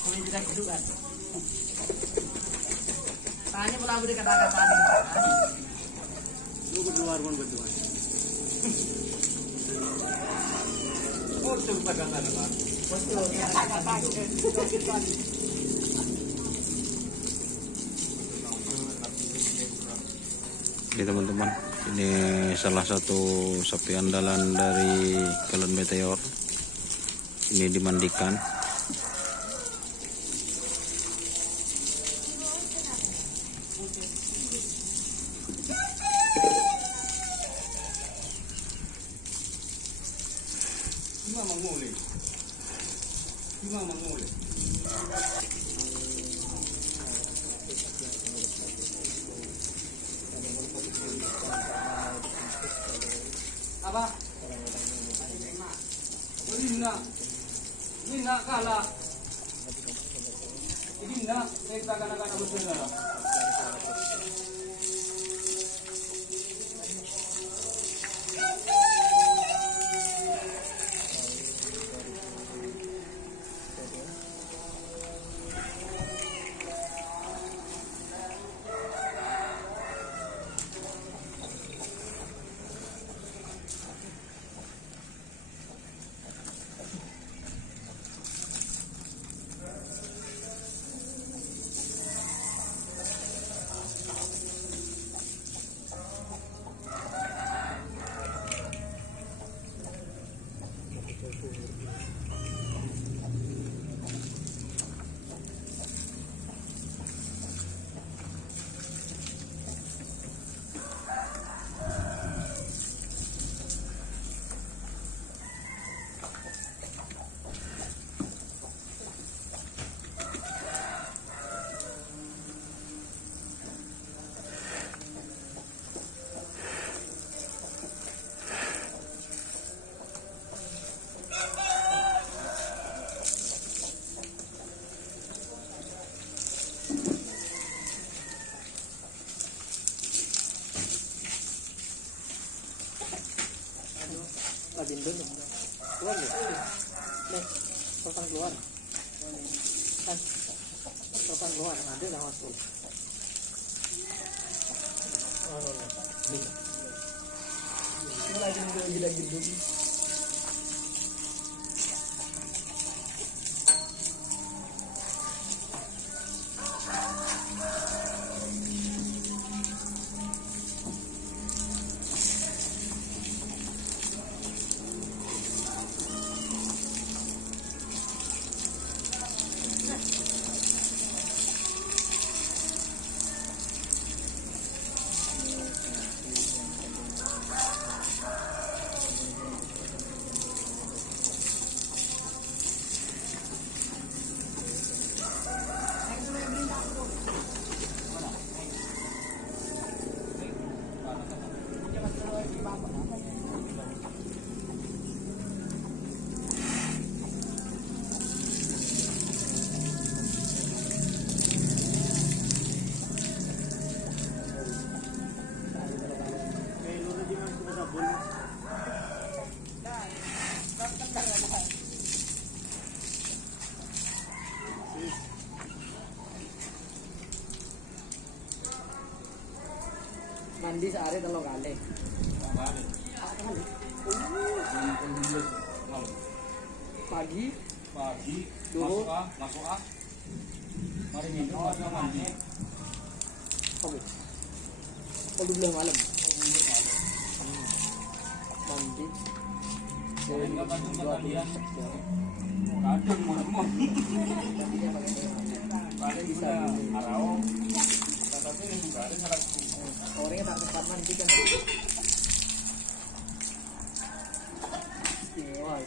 Kami tidak gitu kan. Tanya pula aku dikata-kata nih. Lu keluar pun betul. Oh, itu pegangan apa? Betul, kata-kata. Ini teman-teman, ini salah satu sapi andalan dari Galon Meteor. Ini dimandikan. Gimana mengulih? Apa? Ini kalah. Ini kita kadang-kadang bersaudara. Bindun keluar ya? Nih, telepon keluar kan? Telepon keluar, nanti udah masuk. Ini lagi dulu. Mandi sehari 3 kali. Pagi, masuk ah. Mari minum mandi. Oke. Kalau belum malam. Mandi. Enggak bantu kalian. Kadang mau. Paling bisa arau. Tapi enggak ada salah. Orangnya tak sempat mandi kan. Istimewa.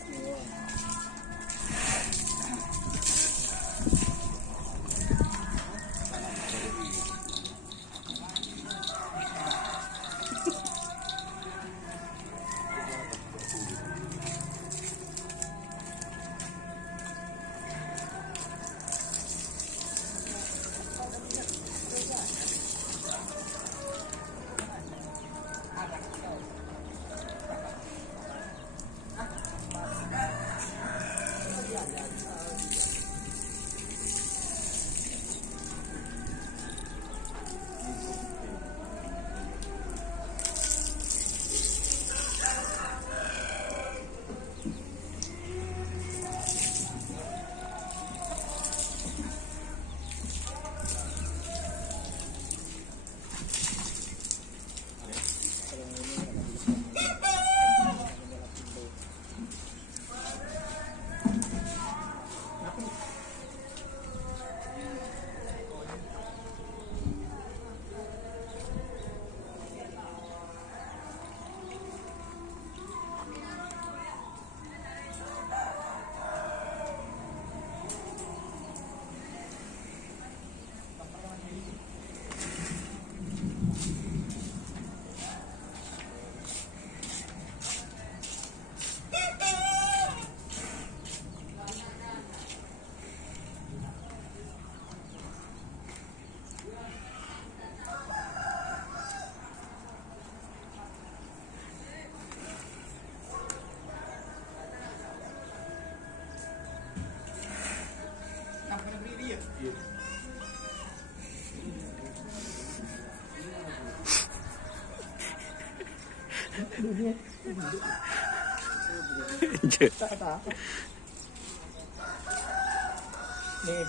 Ini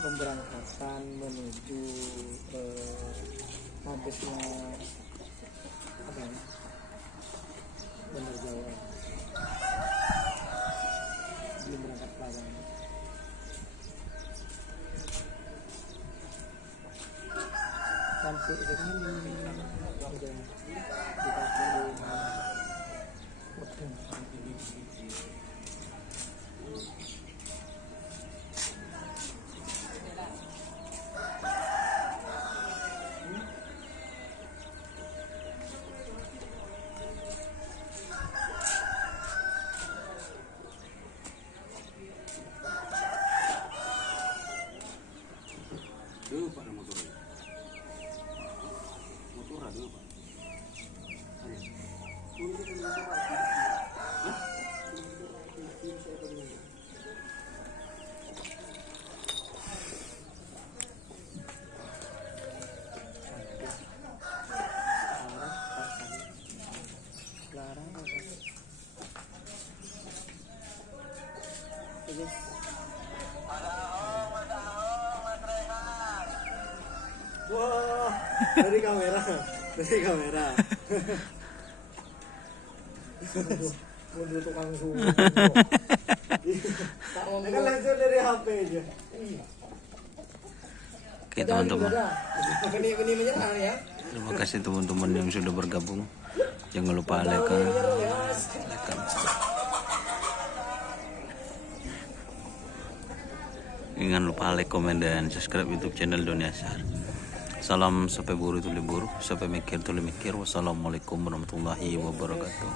pemberangkatan menuju mabesnya apa ya? Bener Jawa. Belum berangkat pelajaran. Cantik sekali. Dulu Pak motor. Motor ada Pak. Larang apa? Wah, dari kamera. Mundur tukang suhu. Kan langsung dari HP aja. Oke teman-teman, Benih menyerang ya. terima kasih teman-teman yang sudah bergabung. Jangan lupa like, jangan lupa like, komen, dan subscribe YouTube channel Doni Ashar. Salam sampai buru tuli buru, sampai mikir tuli mikir. Wassalamualaikum warahmatullahi wabarakatuh.